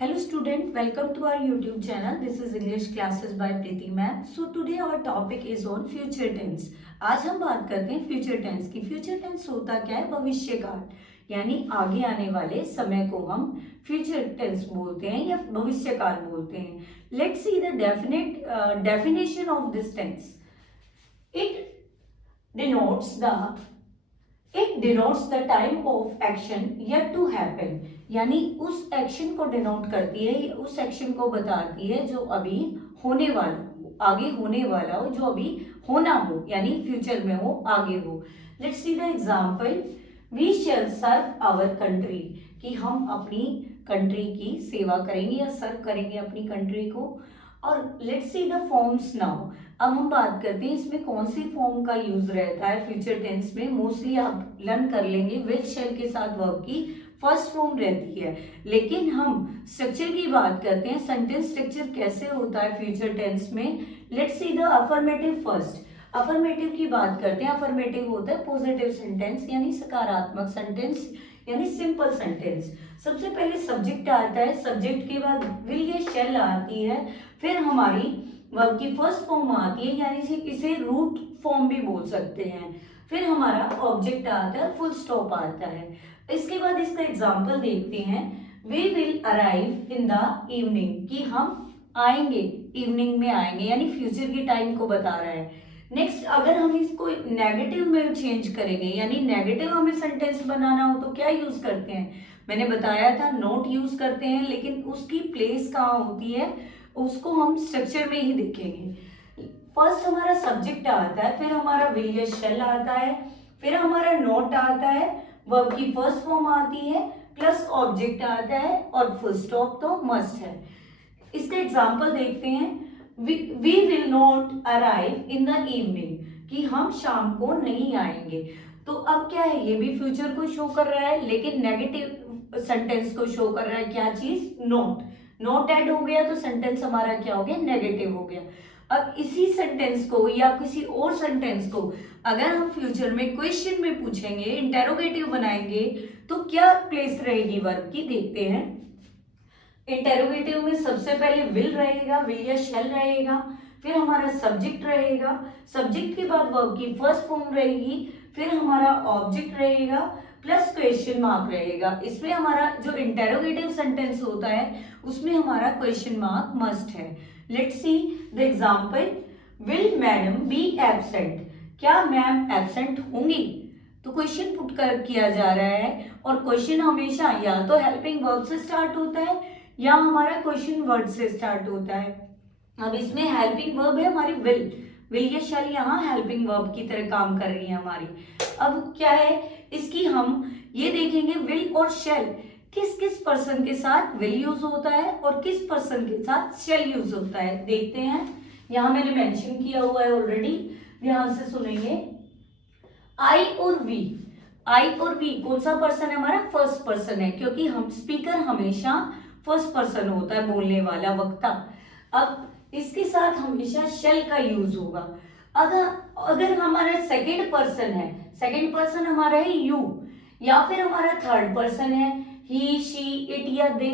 Hello student, welcome to our YouTube channel. This is English classes by Preeti ma'am. So today our topic is on future tense. आज हम बात करते हैं future tense की। Future tense होता क्या है? भविष्य काल, यानी आगे आने वाले समय को हम फ्यूचर टेंस बोलते हैं या भविष्य काल बोलते हैं। Let's see the definition of this tense. It denotes the time of action yet to happen. यानी उस एक्शन को डिनोट करती है, उस एक्शन को बताती है जो अभी होने वाला हो, आगे होने वाला हो, जो अभी होना हो, यानी फ्यूचर में हो, आगे हो. Let's see the example. We shall serve our country, कि हम अपनी कंट्री की सेवा करेंगे या सर्व करेंगे अपनी कंट्री को. और let's see the forms now. अब हम बात करते हैं इसमें कौन सी फॉर्म का यूज रहता है फ्यूचर टेंस में. मोस्टली आप लर्न कर लेंगे विल शैल के साथ वर्ब की फर्स्ट फॉर्म रहती है, लेकिन हम स्ट्रक्चर की बात करते हैं. सेंटेंस स्ट्रक्चर कैसे होता है फ्यूचर टेंस में. Let's see the affirmative first. Affirmative की बात करते हैं. अफर्मेटिव होता है पॉजिटिव सेंटेंस, यानी सकारात्मक सेंटेंस, यानी सिंपल सेंटेंस. सबसे पहले सब्जेक्ट आता है, सब्जेक्ट के बाद विल या शैल आती है, फिर हमारी वर्ब की फर्स्ट फॉर्म आती है, यानी इसे रूट फॉर्म भी बोल सकते हैं. फिर हमारा ऑब्जेक्ट आता है, फुल स्टॉप आता है. इसके बाद इसका एग्जांपल देखते हैं. We will arrive in the evening, कि हम आएंगे, इवनिंग में आएंगे, यानी फ्यूचर के टाइम को बता रहा है. नेक्स्ट, अगर हम इसको नेगेटिव में चेंज करेंगे, यानी नेगेटिव हमें सेंटेंस बनाना हो तो क्या यूज करते हैं. मैंने बताया था नोट यूज करते हैं, लेकिन उसकी प्लेस कहाँ होती है उसको हम स्ट्रक्चर में ही देखेंगे. फर्स्ट हमारा सब्जेक्ट आता है, फिर हमारा विल या शैल आता है, फिर हमारा नोट आता है, वर्ब की फर्स्ट फॉर्म आती है, प्लस ऑब्जेक्ट आता है, और फुल स्टॉप तो मस्ट है. इसका एग्जांपल देखते हैं. We will not arrive in the evening, कि हम शाम को नहीं आएंगे. तो अब क्या है, ये भी फ्यूचर को शो कर रहा है, लेकिन नेगेटिव सेंटेंस को शो कर रहा है. क्या चीज? नोट. नोट ऐड हो गया तो सेंटेंस हमारा क्या हो गया? नेगेटिव हो गया. अब इसी सेंटेंस को या किसी और सेंटेंस को अगर हम फ्यूचर में क्वेश्चन में पूछेंगे, इंटेरोगेटिव बनाएंगे, तो क्या प्लेस रहेगी वर्ब की, देखते हैं. इंटेरोगेटिव में सबसे पहले विल रहेगा, विल या शैल रहेगा, फिर हमारा सब्जेक्ट रहेगा, सब्जेक्ट के बाद वर्ब की फर्स्ट फॉर्म रहेगी, फिर हमारा ऑब्जेक्ट रहेगा, प्लस क्वेश्चन मार्क रहेगा. इसमें हमारा जो इंटेरोगेटिव सेंटेंस होता है उसमें हमारा क्वेश्चन मार्क मस्ट है. Let's see the example. Will madam be absent, क्या मैम एब्सेंट होंगी. तो क्वेश्चन पुट कर किया जा रहा है, और क्वेश्चन हमेशा या तो हेल्पिंग वर्ब से स्टार्ट होता है या हमारा क्वेश्चन वर्ड से स्टार्ट होता है. अब इसमें हेल्पिंग वर्ब है हमारी विल. विल या शैल यहाँ हेल्पिंग वर्ब की तरह काम कर रही है हमारी. अब क्या है, इसकी हम ये देखेंगे विल और शैल किस किस पर्सन के साथ विल यूज होता है और किस पर्सन के साथ शैल यूज होता है. देखते हैं. यहाँ मैंने मेंशन किया हुआ है ऑलरेडी, ध्यान से सुनेंगे. आई और वी. आई और वी कौन सा पर्सन है हमारा? फर्स्ट पर्सन है, क्योंकि हम स्पीकर हमेशा फर्स्ट पर्सन होता है, बोलने वाला, वक्ता. अब इसके साथ हमेशा शैल का यूज होगा. अगर हमारा सेकंड पर्सन है, सेकंड पर्सन हमारा है यू, या फिर हमारा थर्ड पर्सन है ही, शी, इट या दे,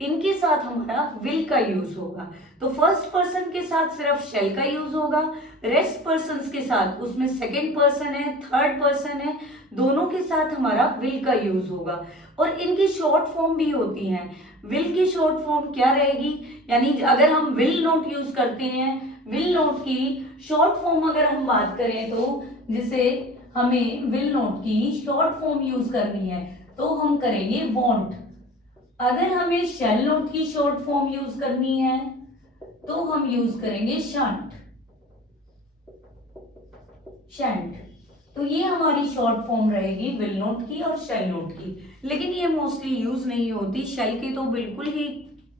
इनके साथ हमारा विल का यूज होगा. तो फर्स्ट पर्सन के साथ सिर्फ शैल का यूज होगा, रेस्ट पर्सन्स के साथ उसमें सेकंड पर्सन है, थर्ड पर्सन है, दोनों के साथ हमारा विल का यूज होगा. और इनकी शॉर्ट फॉर्म भी होती हैं. विल की शॉर्ट फॉर्म क्या रहेगी, यानी अगर हम विल नॉट यूज करते हैं, विल नॉट की शॉर्ट फॉर्म अगर हम बात करें, तो जैसे हमें विल नॉट की शॉर्ट फॉर्म यूज करनी है तो हम करेंगे वॉन्ट. अगर हमें शैल नॉट की शॉर्ट फॉर्म यूज करनी है तो हम यूज करेंगे शंट. शंट. तो ये हमारी शॉर्ट फॉर्म रहेगी विल नॉट की और शैल नॉट की. लेकिन ये मोस्टली यूज नहीं होती. शैल की तो बिल्कुल ही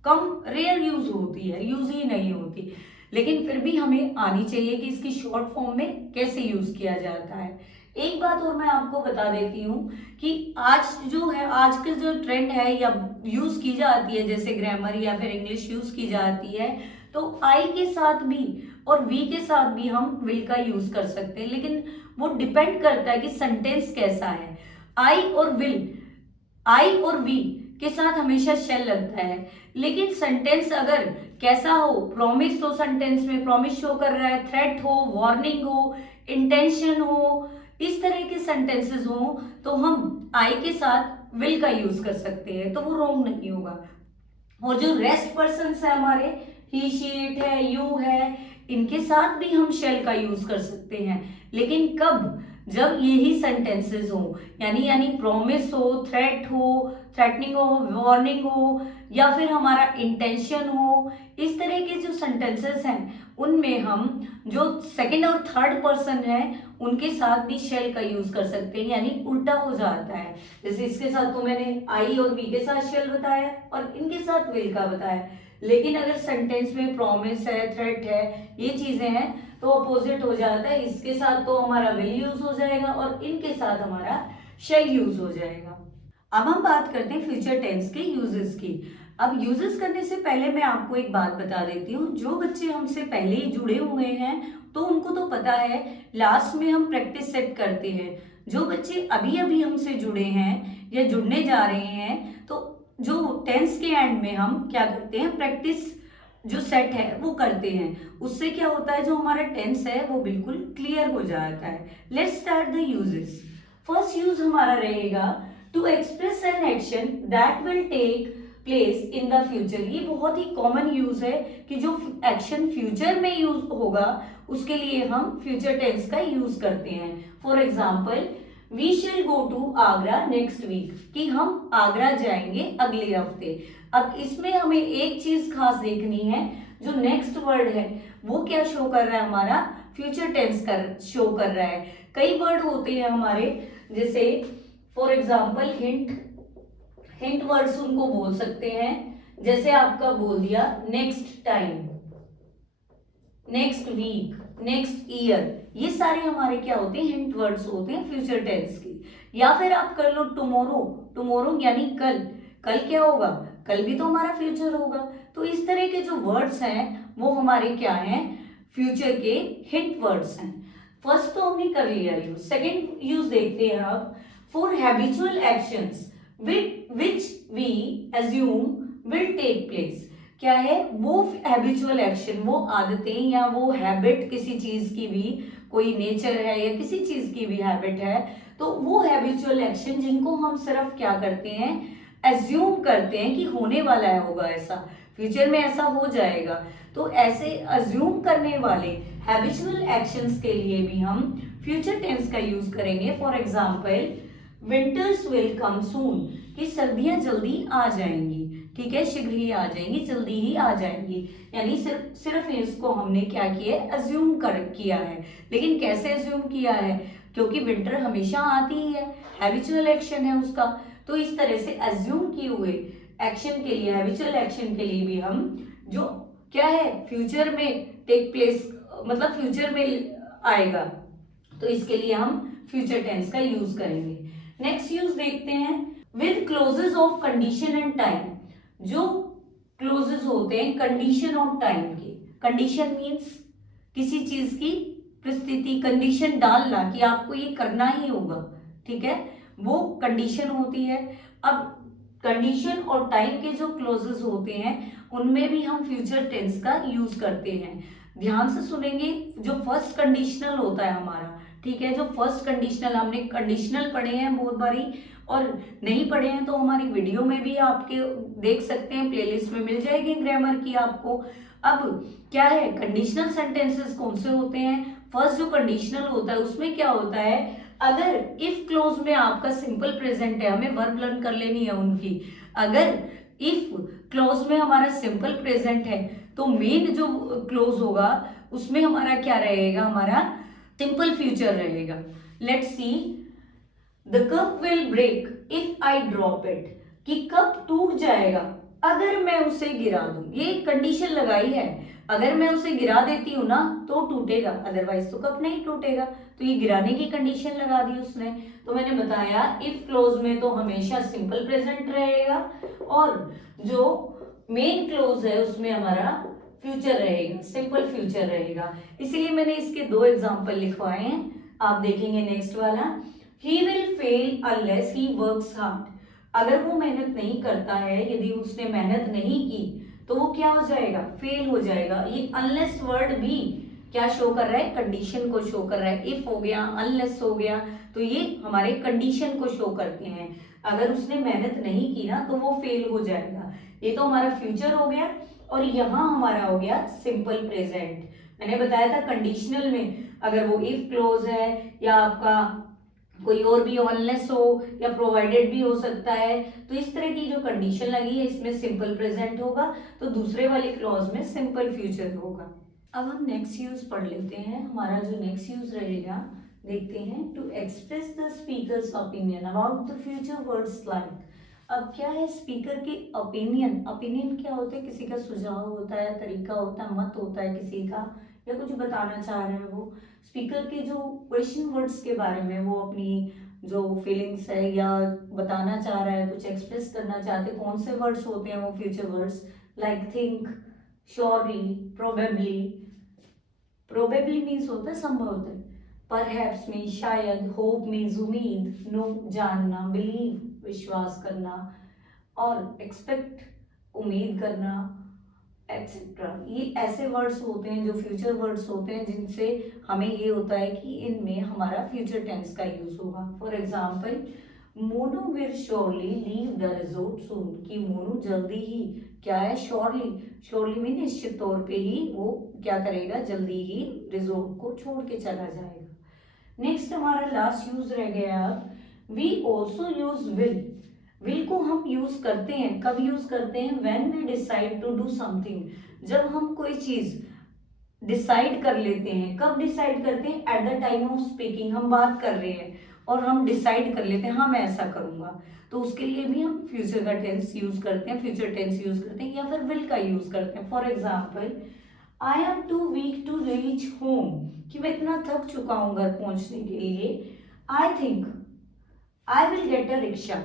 कम, रेयर यूज होती है, यूज ही नहीं होती. लेकिन फिर भी हमें आनी चाहिए कि इसकी शॉर्ट फॉर्म में कैसे यूज किया जाता है. एक बात और मैं आपको बता देती हूँ कि आज जो है, आज का जो ट्रेंड है या यूज की जाती है, जैसे ग्रामर या फिर इंग्लिश यूज की जाती है, तो आई के साथ भी और वी के साथ भी हम विल का यूज कर सकते हैं. लेकिन वो डिपेंड करता है कि सेंटेंस कैसा है. आई और वी के साथ हमेशा शैल लगता है, लेकिन सेंटेंस अगर कैसा हो, प्रॉमिस हो, सेंटेंस में प्रॉमिस शो कर रहा है, थ्रेट हो, वार्निंग हो, इंटेंशन हो, इस तरह के सेंटेंसेस हो, तो हम आई के साथ विल का यूज कर सकते हैं, तो वो रॉन्ग नहीं होगा। और जो रेस्ट पर्सन है हमारे, ही शी इट है, यू है, इनके साथ भी हम शेल का यूज कर सकते हैं। लेकिन कब? जब यही सेंटेंसेस हो, यानी प्रॉमिस हो, थ्रेट हो, थ्रेटनिंग हो, वार्निंग हो, या फिर हमारा इंटेंशन हो, इस तरह के जो सेंटेंसेस हैं उनमें हम जो सेकंड और थर्ड पर्सन है उनके साथ भी शेल का यूज कर सकते हैं, यानी उल्टा हो जाता है। जैसे इसके साथ तो मैंने आई और वी के साथ शेल बताया और इनके साथ विल का बताया, लेकिन अगर सेंटेंस में प्रॉमिस है, थ्रेट है, ये चीजें हैं, तो अपोजिट हो जाता है। इसके साथ तो हमारा विल यूज हो जाएगा और इनके साथ हमारा शेल यूज हो जाएगा। अब हम बात करते हैं फ्यूचर टेंस के यूजेस की। अब यूजेस करने से पहले मैं आपको एक बात बता देती हूँ, जो बच्चे हमसे पहले ही जुड़े हुए हैं तो उनको तो पता है, लास्ट में हम प्रैक्टिस सेट करते हैं। जो बच्चे अभी अभी हमसे जुड़े हैं या जुड़ने जा रहे हैं, तो जो टेंस के एंड में हम क्या करते हैं, प्रैक्टिस जो सेट है वो करते हैं। उससे क्या होता है, जो हमारा टेंस है वो बिल्कुल क्लियर हो जाता है। Let's start the uses. First use हमारा रहेगा to express an action that will take place in the future. ये बहुत ही कॉमन यूज है कि जो एक्शन फ्यूचर में यूज होगा उसके लिए हम फ्यूचर टेंस का यूज करते हैं। For example, we shall go to Agra next week, कि हम आगरा जाएंगे अगले हफ्ते। अब इसमें हमें एक चीज खास देखनी है, जो नेक्स्ट वर्ड है वो क्या शो कर रहा है, हमारा फ्यूचर टेंस कर शो कर रहा है। कई वर्ड होते हैं हमारे, जैसे फॉर एग्जाम्पल हिंट वर्ड्स उनको बोल सकते हैं, जैसे आपका बोल दिया next time, next week, next year, ये सारे हमारे क्या होते हैं, हिंट वर्ड्स होते हैं फ्यूचर टेंस की। या फिर आप कर लो टुमारो, टुमारो यानी कल, कल क्या होगा, कल भी तो हमारा फ्यूचर होगा। तो इस तरह के जो वर्ड्स हैं वो हमारे क्या हैं, फ्यूचर के हिंट वर्ड्स हैं। फर्स्ट तो हमने कर लिया यूज। सेकेंड यूज देखते हैं अब, for habitual actions which we assume will take place। क्या है वो हैबिचुअल एक्शन, वो आदतें या वो हैबिट, किसी चीज की भी कोई नेचर है या किसी चीज की भी हैबिट है, तो वो हैबिचुअल एक्शन जिनको हम सिर्फ क्या करते हैं, एज्यूम करते हैं कि होने वाला है, होगा ऐसा, फ्यूचर में ऐसा हो जाएगा। तो ऐसे एज्यूम करने वाले हैबिचुअल एक्शंस के लिए भी हम फ्यूचर टेंस का यूज करेंगे। For example, winters will come soon, कि सर्दियां जल्दी आ जाएंगी, ठीक है, शीघ्र ही आ जाएंगी, जल्दी ही आ जाएंगी, यानी सिर्फ इसको हमने क्या किया है, अज्यूम किया है। लेकिन कैसे अज्यूम किया है, क्योंकि विंटर हमेशा आती ही है, हैबिचुअल एक्शन है उसका, तो इस तरह से अज्यूम किए हुए एक्शन के लिए, हैबिचुअल एक्शन के लिए भी हम जो क्या है, फ्यूचर में टेक प्लेस, मतलब फ्यूचर में आएगा, तो इसके लिए हम फ्यूचर टेंस का यूज करेंगे। नेक्स्ट यूज देखते हैं, with clauses of condition and time. जो क्लोजेस होते हैं कंडीशन और टाइम के, कंडीशन मीन्स किसी चीज की परिस्थिति, कंडीशन डालना कि आपको ये करना ही होगा, ठीक है, वो कंडीशन होती है। अब कंडीशन और टाइम के जो क्लोजेस होते हैं उनमें भी हम फ्यूचर टेंस का यूज करते हैं। ध्यान से सुनेंगे, जो फर्स्ट कंडीशनल होता है हमारा, ठीक है, जो फर्स्ट कंडीशनल, हमने कंडीशनल पढ़े हैं बहुत बारी, और नहीं पढ़े हैं तो हमारी वीडियो में भी आपके देख सकते हैं, प्लेलिस्ट में मिल जाएगी ग्रामर की आपको। अब क्या है, कंडीशनल सेंटेंसेस कौन से होते हैं, फर्स्ट जो कंडीशनल होता है उसमें क्या होता है, अगर इफ क्लोज में आपका सिंपल प्रेजेंट है, हमें वर्ब लर्न कर लेनी है उनकी। अगर इफ क्लोज में हमारा सिंपल प्रेजेंट है तो मेन जो क्लोज होगा उसमें हमारा क्या रहेगा, हमारा सिंपल फ्यूचर रहेगा। Let's see, the cup will break if I drop it, कि कप टूट जाएगा अगर मैं उसे गिरा दूं। ये कंडीशन लगाई है, अगर मैं उसे गिरा देती हूं ना तो टूटेगा, अदरवाइज तो कप नहीं टूटेगा। तो ये गिराने की कंडीशन लगा दी उसने। तो मैंने बताया इफ क्लोज में तो हमेशा सिंपल प्रेजेंट रहेगा, और जो मेन क्लोज है उसमें हमारा फ्यूचर रहेगा, सिंपल फ्यूचर रहेगा। इसीलिए मैंने इसके दो एग्जाम्पल लिखवाए हैं, आप देखेंगे नेक्स्ट वाला, he will fail unless he works hard. अगर वो मेहनत नहीं करता है, यदि उसने मेहनत नहीं की तो वो क्या हो जाएगा, फेल हो जाएगा। ये अनलेस वर्ड भी क्या शो कर रहा है, कंडीशन को शो कर रहा है। इफ हो गया, अनलेस हो गया, तो ये हमारे कंडीशन को शो करते हैं। अगर उसने मेहनत नहीं की ना तो वो फेल हो जाएगा। ये तो हमारा फ्यूचर हो गया। और यहाँ हमारा हो गया सिंपल प्रेजेंट। मैंने बताया था कंडीशनल में अगर वो इफ क्लोज है या आपका कोई और भी अनलेस हो या प्रोवाइडेड भी हो सकता है, तो इस तरह की जो कंडीशन लगी है इसमें सिंपल प्रेजेंट होगा, तो दूसरे वाले क्लॉज में सिंपल फ्यूचर होगा। अब हम नेक्स्ट यूज पढ़ लेते हैं। हमारा जो नेक्स्ट यूज रहेगा, देखते हैं, to express the speaker's opinion about the future words like. अब क्या है, स्पीकर की ओपिनियन। ओपिनियन क्या होता है, किसी का सुझाव होता है, तरीका होता है, मत होता है किसी का, या कुछ बताना चाह रहे हैं वो। स्पीकर के जो क्वेश्चन वर्ड्स के बारे में वो अपनी जो फीलिंग्स है या बताना चाह रहा है, कुछ एक्सप्रेस करना चाहते हैं, कौन से वर्ड्स होते हैं वो future words, like think, surely, probably. Probably means होता है संभवतः, परहैप्स मीन शायद, होप मीन्स उम्मीद, नो जानना, बिलीव विश्वास करना, और एक्सपेक्ट उम्मीद करना, एक्सेट्रा। ये ऐसे वर्ड्स होते हैं जो फ्यूचर वर्ड्स होते हैं जिनसे हमें ये होता है कि इनमें हमारा फ्यूचर टेंस का यूज होगा। For example, Monu will surely leave the resort soon, कि मोनू जल्दी ही क्या है, श्योरली, श्योरली में निश्चित तौर पे ही वो क्या करेगा, जल्दी ही रिजोर्ट को छोड़ के चला जाएगा। नेक्स्ट हमारा लास्ट यूज रह गया, वी ऑल्सो यूज विल को हम यूज करते हैं, कब यूज करते हैं, when we decide to do something, जब हम कोई चीज डिसाइड कर लेते हैं। कब डिसाइड करते हैं, at the time of speaking, हम बात कर रहे हैं और हम डिसाइड कर लेते हैं हाँ मैं ऐसा करूंगा, तो उसके लिए भी हम फ्यूचर का टेंस यूज करते हैं, फ्यूचर टेंस यूज करते हैं, या फिर विल का यूज करते हैं। For example, I am too weak to reach home, कि मैं इतना थक चुका हूं घर पहुंचने के लिए। I think I will get a rickshaw,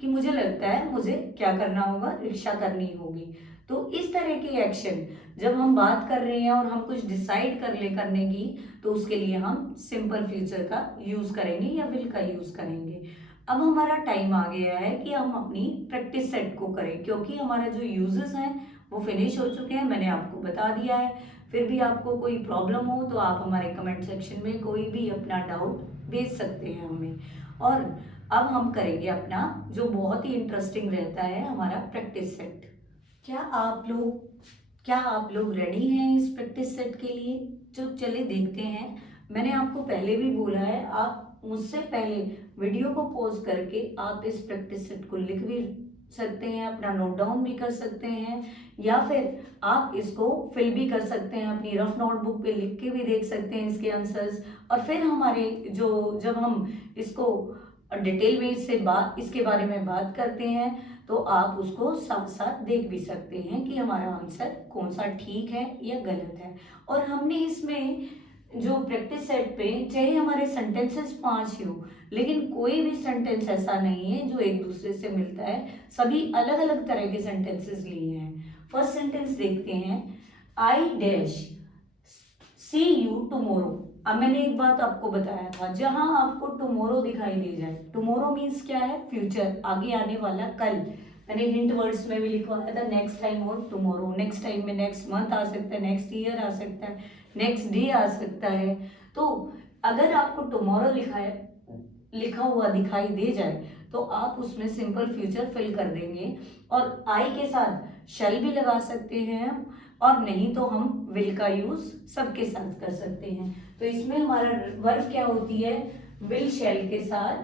कि मुझे लगता है मुझे क्या करना होगा, रिक्शा करनी होगी। तो इस तरह के एक्शन जब हम बात कर रहे हैं और हम कुछ डिसाइड कर ले करने की, तो उसके लिए हम सिंपल फ्यूचर का यूज करेंगे या विल का यूज करेंगे। अब हमारा टाइम आ गया है कि हम अपनी प्रैक्टिस सेट को करें, क्योंकि हमारा जो यूजेस हैं वो फिनिश हो चुके हैं, मैंने आपको बता दिया है। फिर भी आपको कोई प्रॉब्लम हो तो आप हमारे कमेंट सेक्शन में कोई भी अपना डाउट भेज सकते हैं हमें। और अब हम करेंगे अपना जो बहुत ही इंटरेस्टिंग रहता है, हमारा प्रैक्टिस सेट। क्या आप लोग रेडी हैं इस प्रैक्टिस सेट के लिए? जो चले देखते हैं। मैंने आपको पहले भी बोला है, आप मुझसे पहले वीडियो को पॉज करके आप इस प्रैक्टिस सेट को लिख भी सकते हैं, अपना नोट डाउन भी कर सकते हैं, या फिर आप इसको फिल भी कर सकते हैं, अपनी रफ नोटबुक पे लिख के भी देख सकते हैं इसके आंसर्स। और फिर हमारे जो जब हम इसको डिटेल में इसके बारे में बात करते हैं, तो आप उसको साथ साथ देख भी सकते हैं कि हमारा आंसर कौन सा ठीक है या गलत है। और हमने इसमें जो प्रैक्टिस सेट पे, चाहे हमारे सेंटेंसेस 5 ही हो, लेकिन कोई भी सेंटेंस ऐसा नहीं है जो एक दूसरे से मिलता है, सभी अलग अलग तरह के सेंटेंसेस लिए हैं। फर्स्ट सेंटेंस देखते हैं, I dash see you tomorrow. अब मैंने एक बात आपको बताया था, जहां आपको टुमारो दिखाई दे जाए, टुमारो मीन्स क्या है, फ्यूचर, आगे आने वाला, कल। मैंने हिंट वर्ड्स में भी लिखवाया था, नेक्स्ट टाइम और टुमारो। नेक्स्ट टाइम में नेक्स्ट मंथ आ सकता है, नेक्स्ट ईयर आ सकता है, नेक्स्ट डे आ सकता है। तो अगर आपको टुमारो लिखा हुआ दिखाई दे जाए तो आप उसमें सिंपल फ्यूचर फिल कर देंगे, और आई के साथ शैल भी लगा सकते हैं, और नहीं तो हम विल का यूज सबके साथ कर सकते हैं। तो इसमें हमारा वर्ब क्या होती है, विल शैल के साथ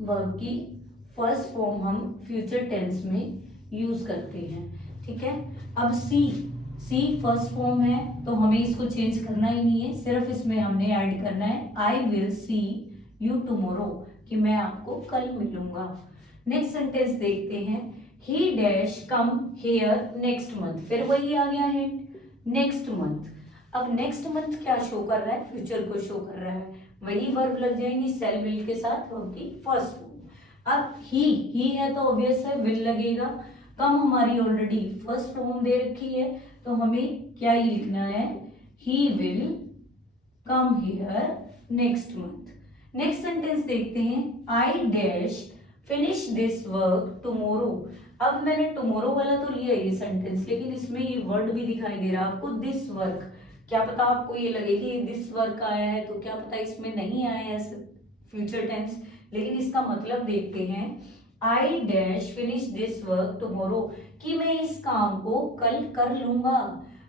वर्ब की फर्स्ट फॉर्म हम फ्यूचर टेंस में यूज करते हैं। ठीक है। अब सी फर्स्ट फॉर्म है, तो हमें इसको चेंज करना ही नहीं है, सिर्फ इसमें हमने ऐड करना है I will see you tomorrow, कि मैं आपको कल मिलूंगा। नेक्स्ट सेंटेंस देखते हैं, ही dash come here next month. फिर वही आ गया है नेक्स्ट मंथ। अब नेक्स्ट मंथ क्या शो कर रहा है, फ्यूचर को शो कर रहा है, वही वर्ब लग जाएंगी सेल विल के साथ, होगी फर्स्ट फॉर्म। अब ही है तो ऑब्वियस है विल लगेगा, कम हमारी ऑलरेडी फर्स्ट फॉर्म दे रखी है, तो हमें क्या ही लिखना है, he will come here next month. Next sentence देखते हैं, I dash finish this work tomorrow. अब मैंने टुमारो वाला तो लिया ये सेंटेंस, लेकिन इसमें ये वर्ड भी दिखाई दे रहा है आपको, दिस वर्क। क्या पता आपको ये लगे कि दिस वर्क आया है, तो क्या पता इसमें नहीं आया है फ्यूचर टेंस, लेकिन इसका मतलब देखते हैं। I dash finish this work tomorrow, कि मैं इस काम को कल कर लूंगा।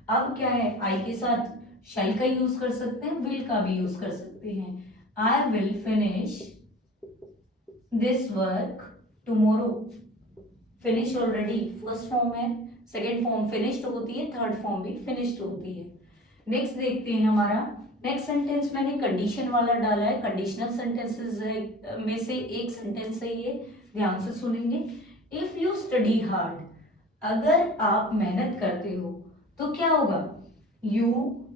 अब क्या है, आई के साथ शैल का यूज कर सकते हैं, विल का भी यूज कर सकते हैं। I will finish this work tomorrow. Finish already first form है, सेकेंड फॉर्म फिनिश्ड होती है, थर्ड फॉर्म भी फिनिश्ड होती है। नेक्स्ट देखते हैं हमारा नेक्स्ट सेंटेंस, मैंने कंडीशन वाला डाला है, कंडीशनल सेंटेंसेस में से एक सेंटेंस है ये, ध्यान से सुनेंगे। इफ यू स्टडी हार्ड, अगर आप मेहनत करते हो तो क्या होगा, you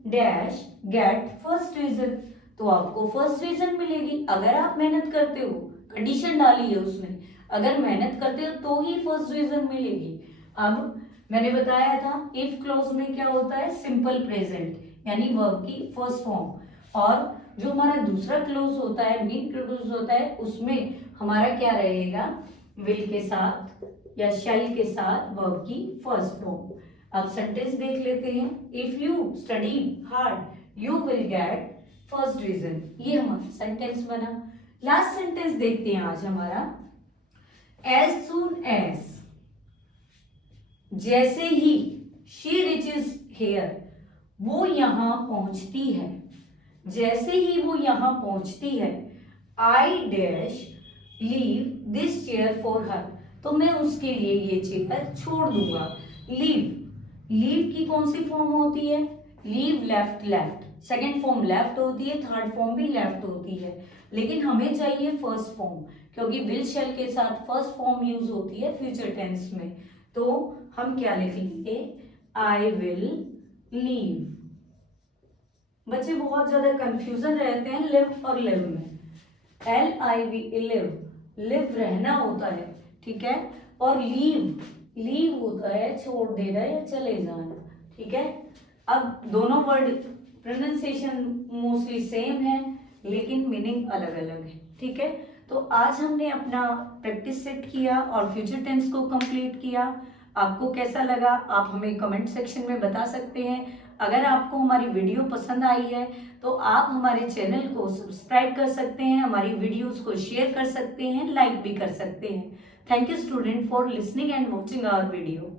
dash get first division, तो आपको फर्स्ट डिवीजन मिलेगी। अगर आप मेहनत करते हो, कंडीशन डाली है उसमें, अगर मेहनत करते हो तो ही फर्स्ट डिवीजन मिलेगी। अब मैंने बताया था इफ क्लॉज में क्या होता है, सिंपल प्रेजेंट यानी वर्ब की फर्स्ट फॉर्म, और जो हमारा दूसरा क्लोज होता है, मेन क्लोज होता है, उसमें हमारा क्या रहेगा, विल के साथ या शैल के साथ वर्ब की फर्स्ट फॉर्म। अब सेंटेंस देख लेते हैं। If you study hard you will get first division, ये हमारा सेंटेंस बना। लास्ट सेंटेंस देखते हैं आज हमारा, एज सून एज, जैसे ही, शी रिचेस हेयर, वो यहां पहुंचती है, जैसे ही वो यहां पहुंचती है, I dash leave this chair for her, तो मैं उसके लिए ये चेयर छोड़ दूंगा। लीव, लीव की कौन सी फॉर्म होती है, leave left, left second form left होती है, थर्ड फॉर्म भी लेफ्ट होती है, लेकिन हमें चाहिए फर्स्ट फॉर्म, क्योंकि विल शैल के साथ फर्स्ट फॉर्म यूज होती है फ्यूचर टेंस में। तो हम क्या लिख लेंगे, आई विल लीव। बच्चे बहुत ज्यादा कंफ्यूजन रहते हैं लिव और लिव में। LIV लिव, लिव रहना होता है, ठीक है, और लीव, लीव होता है छोड़ देना या चले जाना, ठीक है। अब दोनों वर्ड प्रोनाउंसिएशन मोस्टली सेम है, लेकिन मीनिंग अलग अलग है, ठीक है। तो आज हमने अपना प्रैक्टिस सेट किया और फ्यूचर टेंस को कंप्लीट किया। आपको कैसा लगा आप हमें कमेंट सेक्शन में बता सकते हैं। अगर आपको हमारी वीडियो पसंद आई है तो आप हमारे चैनल को सब्सक्राइब कर सकते हैं, हमारी वीडियोस को शेयर कर सकते हैं, लाइक भी कर सकते हैं। Thank you student for listening and watching our video.